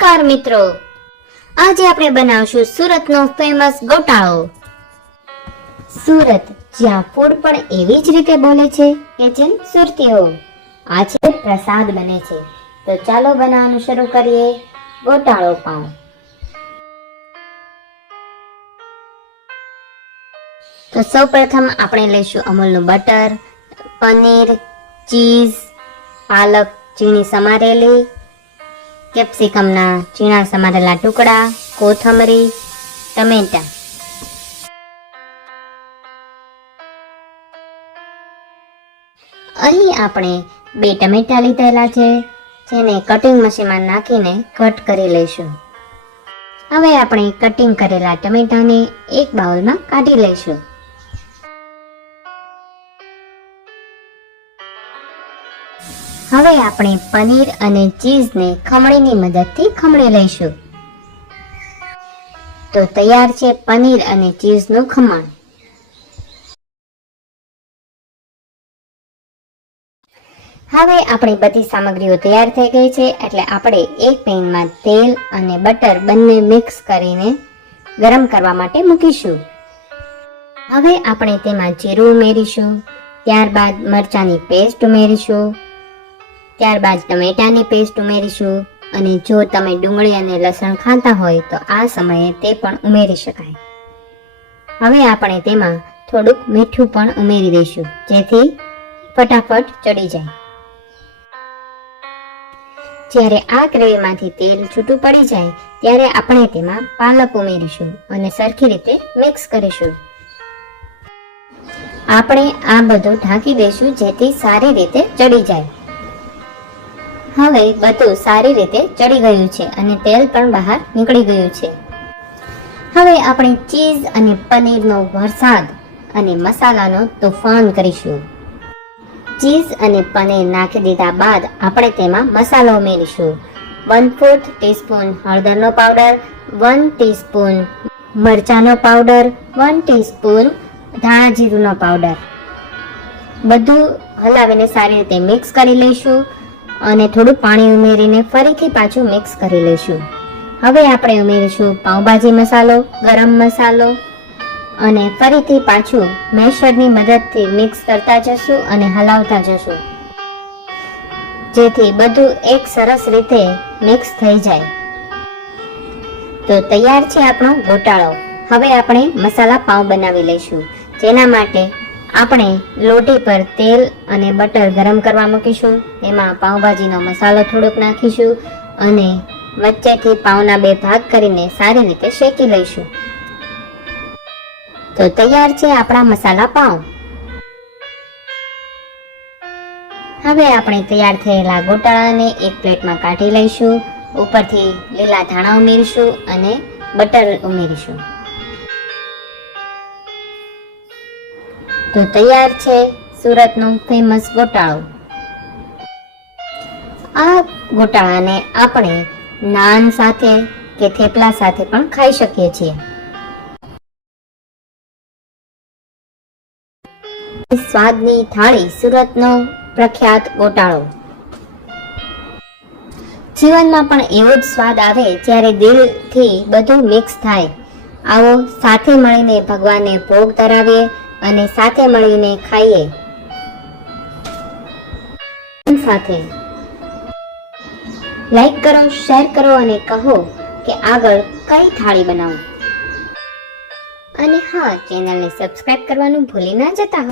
નમસ્કાર મિત્રો, આજે આપણે બનાવશું સુરતનો ફેમસ ગોટાળો। સુરત જ્યાં ફૂડ પણ એવી જ રીતે બોલે છે કે જેમ સુરતીઓ। આજે પ્રસાદ બને છે, તો ચાલો બનાવવાનું શરૂ કરીએ। ગોટાળો પાઉં। તો સૌપ્રથમ આપણે લઈશું અમૂલનું બટર, પનીર, ચીઝ, પાલક ઝીણી સમારેલી, કેપ્સિકમના ઝીણા સમારેલા ટુકડા, કોથમરી, ટમેટા। અહીં આપણે 2 ટમેટા લીધેલા છે, જેને કટિંગ મશીનમાં નાખીને કટ કરી લઈશું। હવે આપણે કટિંગ કરેલા ટમેટાને એક બાઉલમાં કાઢી લઈશું। હવે આપણે પનીર અને ચીઝને ખમણીની મદદથી ખમણી લઈશું। તો તૈયાર છે પનીર અને ચીઝનું ખમણ। હવે આપણી બધી સામગ્રીઓ તૈયાર થઈ ગઈ છે, એટલે આપણે એક પેનમાં તેલ અને બટર બંને મિક્સ કરીને ગરમ કરવા માટે મૂકીશું। હવે આપણે તેમાં જીરું ઉમેરીશું, ત્યારબાદ મરચાંની પેસ્ટ ઉમેરીશું, ત્યારબાદ ટમેટાની પેસ્ટ ઉમેરીશું, અને જો તમે ડુંગળી અને લસણ ખાતા હોય તો આ સમયે તે પણ ઉમેરી શકાય। હવે આપણે તેમાં થોડુંક મીઠું પણ ઉમેરી દઈશું, જેથી ફટાફટ ચડી જાય। જ્યારે આ ગ્રેવીમાંથી તેલ છૂટું પડી જાય ત્યારે આપણે તેમાં પાલક ઉમેરીશું અને સરખી રીતે મિક્સ કરીશું। આપણે આ બધું ઢાંકી દઈશું, જેથી સારી રીતે ચડી જાય। હવે બધું સારી રીતે ચડી ગયું છે અને તેલ પણ બહાર નીકળી ગયું છે। હવે આપણે ચીઝ અને પનીરનો વરસાદ અને મસાલાનો તોફાન કરીશું। ચીઝ અને પનીર નાખી દીધા બાદ આપણે તેમાં મસાલો ઉમેરીશું। 1/4 ટીસ્પૂન હળદરનો પાવડર, 1 ટીસ્પૂન મરચાંનો પાવડર, 1 ટીસ્પૂન ધાણા જીરુંનો પાવડર। બધું હલાવીને સારી રીતે મિક્સ કરી લઈશું અને થોડું પાણી ઉમેરીને ફરીથી પાછું મિક્સ કરી લઈશું। હવે આપણે ઉમેરીશું પાઉંભાજી મસાલો, ગરમ મસાલો, અને ફરીથી પાછું મેશરની મદદથી મિક્સ કરતા જશું અને હલાવતા જશું, જેથી બધું એક સરસ રીતે મિક્સ થઈ જાય। તો તૈયાર છે આપણો ગોટાળો। હવે આપણે મસાલા પાઉં બનાવી લઈશું, જેના માટે આપણે લોટી પર તેલ અને બટર ગરમ કરવા મૂકીશું। એમાં પાઉંભાજીનો મસાલો થોડોક નાખીશું અને વચ્ચેથી પાઉંના 2 ભાગ કરીને સારી રીતે શેકી લઈશું। તો તૈયાર છે આપણા મસાલા પાઉં। હવે આપણે તૈયાર થયેલા ગોટાળાને એક પ્લેટમાં કાઢી લઈશું, ઉપરથી લીલા ધાણા ઉમેરીશું અને બટર ઉમેરીશું। તો તૈયાર છે સુરતનો ફેમસ ગોટાળો। આ ગોટાળાને આપણે નાન સાથે કે થેપલા સાથે પણ ખાઈ શકીએ છીએ। સ્વાદની થાળી સુરતનો પ્રખ્યાત ગોટાળો। જીવનમાં પણ એવો જ સ્વાદ આવે જ્યારે દિલથી બધું મિક્સ થાય। આવો સાથે મળીને ભગવાનને ભોગ ધરાવીએ અને સાથે મળીને ખાઈએ। સાથે લાઈક કરો, શેર કરો અને કહો કે આગળ કઈ થાળી બનાવું। અને હા, ચેનલને સબસ્ક્રાઇબ કરવાનું ભૂલી ના જતા।